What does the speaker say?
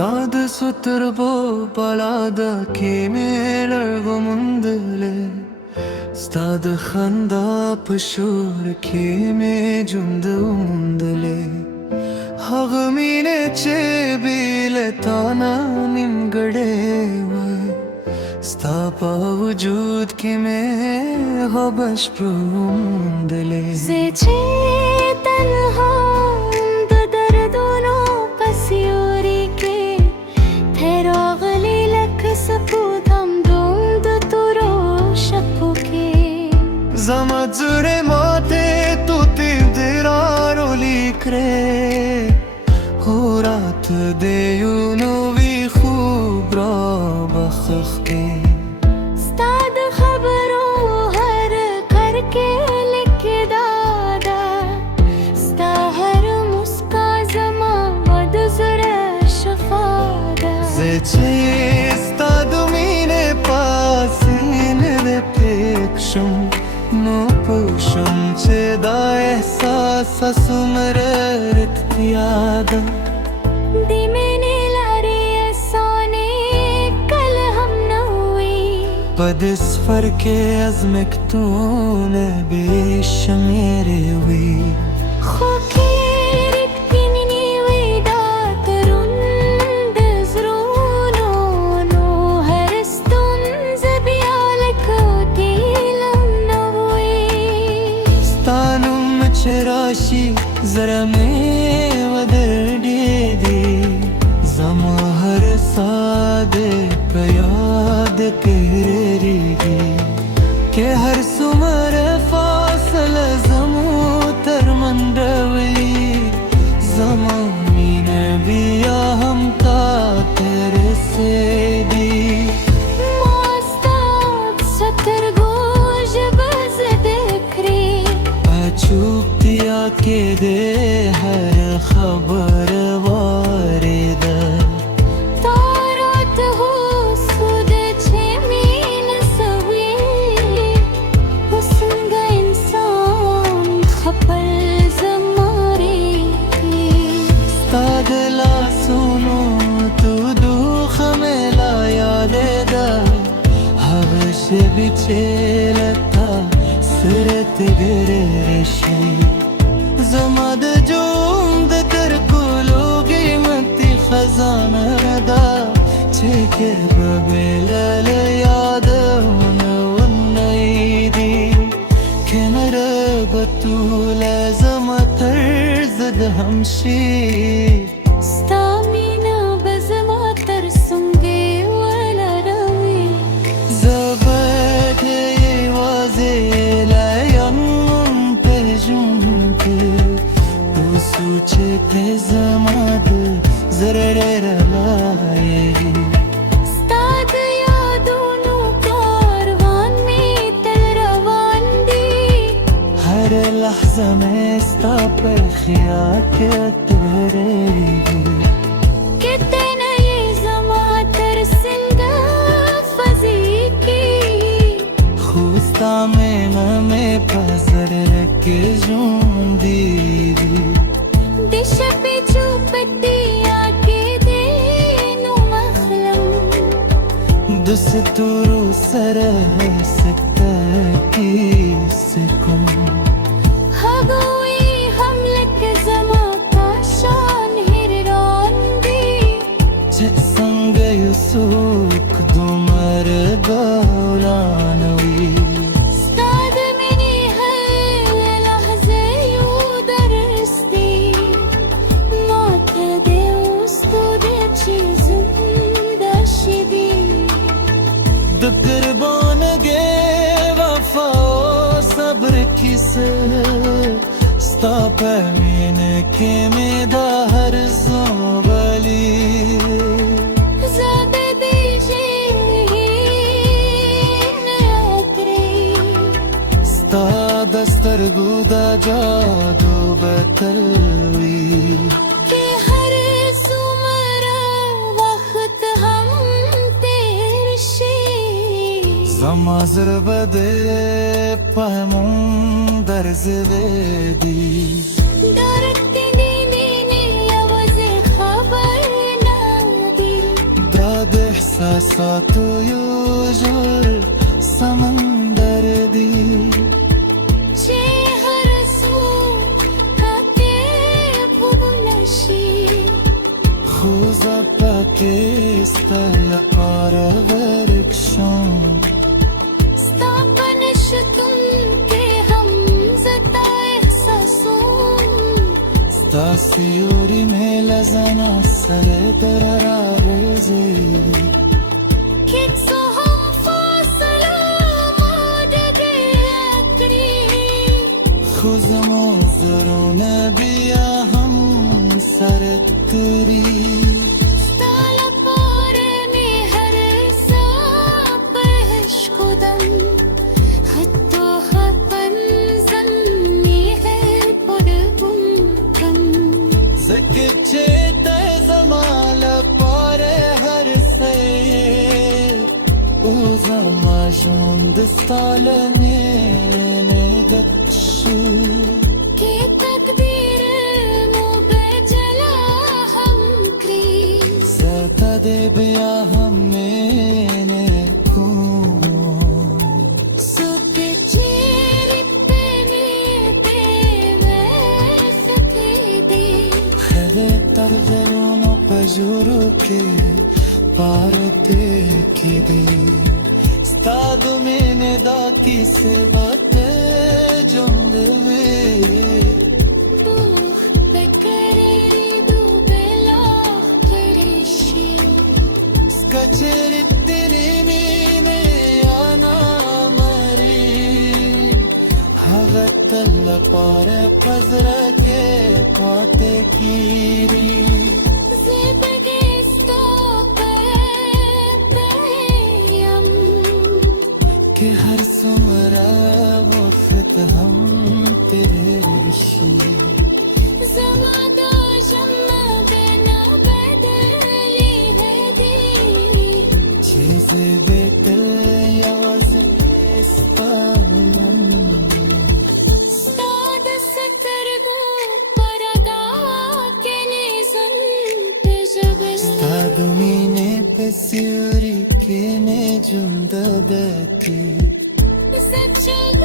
Stadı sutur bu balada kimi largo mundale Stadı khanda pashur kimi jundu mundale Hagmine chebile tana nimgade Sta pavujud kimi habash prundale Zeche tanha Zamadzure mate tuti diraro likre Horat deyu novi khub ra bakhakh ke Stad khabro har karke likhe dada Sta har muska zama wad zura shafada Zeche stadumine pasine de pekshum No pushum cheda ehsas sumrat yada Dimene lari sone kal hum nawi Padis farke az mektune bish mere wi Khokir kinni widat rund zruno no harstun zabialak tilam Tanum cherashi zara mein vadar di Zama har saade prayad teri Ke har sumar fasal zamu tar mandawi Zama mine biya hum ka tere se di चूक दिया के दे हर खबर वारिदा तारत हो सुद छे mean सवी हुस्न का इंसान खपल जमारे स्तादला सुनो तू दुख में ला याद दा हवश बिचेलता Sırat gırırışı Zamad cumd kar kulu Giymeti khazanada Çeke babelal yadavna Vannaydi Kenara batula Zamatar zad hamshi Stamina bazamatar sunge wala rawi Zabad waze Suche te zamad zarara laaye Stad yaadonu karvan mein tarwan di Har lahza mein sta par khiyat teregi Kitna ye zama tarsinda faziki Khusta mein hame pazar ke jundi Dish pe chupatiya ke denu makhlam Dusturu sara sakta ki sikum Hagoi hamlak zama ka shan hirran di Che sang yusuk dumar gaulanawi Stad meni har lahze yu darsti Mata de ustu de zinda shidi Qurban ge wafa o sabr kise Sta pamin ke me da har zobali Zade dije natri Sta dastar guda jadu batalwi Ke har sumara waqt hum tershi Zama zarbade pahmun darz vedi Darat dini ne awaz khabar na satuyucur samandar di Çi her su hake bubnashi Khuza pakistaya paravariksham Stapanish tumke hum zata ehsasun Stasiuri me lazana sare perararzi Kitso hum fasla madge akri Khuza mozruna diya hum saratri Stala pare mein har sa peshkudam Hatto hapan zanni hai purgum kam Zakche te zamala pare har se Uzama jund stalane me datshu Ki takdir mu pe jala hum kri Zata de biya hamene Suke cheri pe te vekhi de Khade tarjaruno pajuru ke parate ki de Stadu mene da ki se bate jondve Buh bekeri du bela kerishi Skaceri dilimine ana mari Hagatalla pare pazra ke kote kiri Zindagi stope peyam कि हर सुमरा वक्त हम तेरे ऋषि Zamada jamma bina badali hai di चीजें baker याज istan Stada satargu parada ke nizan pe jabal तादुमीने पे सिरी के ने जुंदा दती Sachal